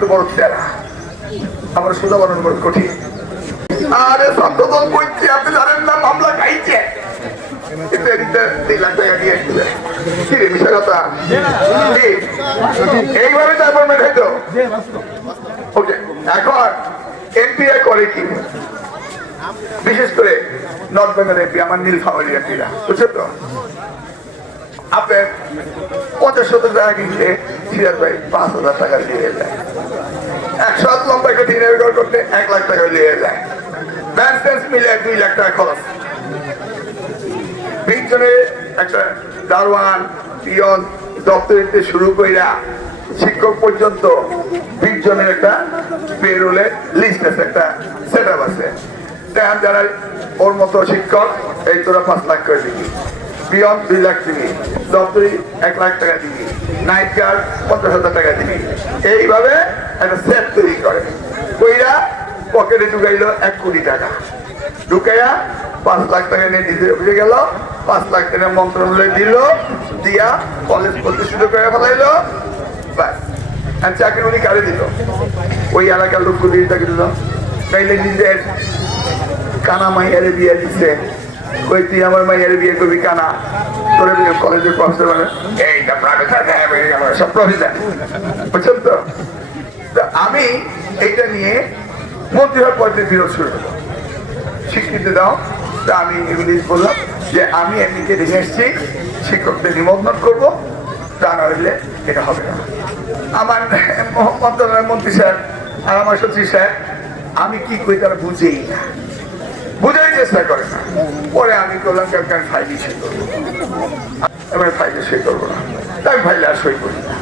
তো বড় তেরা, আমার সোজা বানানো বড় কঠিন। আরে ছাত্রদল করছি, আপনি জানেন না মামলা খাইছে, এইভাবে তারপর মেটাইতো। ওকে, এখন এমপিআই করে কি, বিশেষ করে নর্থ বেঙ্গল এমপি আমার নীলফামারী এমপিরা, বুঝছেন তো? আপনার 50-70 টাকা কিনলে সিরাজ ভাই 5,000 টাকা দিয়ে যায়, 100 লম্বা একটা দিনের করতে 1 লাখ টাকা নিয়ে যায়, ব্যান্স মিলে 2 লাখ টাকা খরচ। 20 জনের একটা দারোয়ান, পিয়ন, দপ্তরিতে শুরু কইরা শিক্ষক পর্যন্ত 20 জনের একটা পেরোলের লিস্ট আছে, একটা সেট আপ আছে। যারা ওর মতো শিক্ষক, এই তোরা 5 লাখ করে দিবি, পিয়ন 2 লাখ দিবি, দপ্তরি 1 লাখ টাকা দিবি, নাইট গার্ড 50,000 টাকা দিবি। এইভাবে একটা সেট তৈরি করে, কইরা পকেটে ঢুকাইলো 1 কোটি টাকা, ঢুকাইয়া 5 লাখ টাকা নিয়ে নিজে উঠে গেল, 5 লাখ টাকা মন্ত্রণালয় দিল, দিয়া কলেজ প্রতিষ্ঠিত করে ফেলাইলো। ব্যাস, চাকরি উনি কারে দিল? ওই এলাকার লোক দিয়ে চাকরি দিল। তাইলে নিজের কানা মাইয়ারে বিয়ে দিচ্ছে, ওই তুই আমার মাইয়ারে বিয়ে করবি কানা, তোরে কলেজের প্রফেসর মানে এইটা সব প্রফেসর, বুঝছেন তো? আমি এইটা নিয়ে মন্ত্রী হওয়ার পর্যায়ে বিরোধ শুরু করবো, স্বীকৃতি দাও। তা আমি এগুলি বললাম যে আমি এমনিকে দেখে এসছি, শিক্ষকদের নিমন্ত্রণ করবো, তা না হইলে এটা হবে না। আমার মন্ত্রণালয়ের মন্ত্রী সাহেব আর আমার সচিব সাহেব আমি কি করি তারা বুঝেই না, বুঝার চেষ্টা করে না। পরে আমি করলাম যে আমি ফাইলে সই করবো, আমি ফাইলে সই করবো না, তাই ফাইলে আর সই করি না।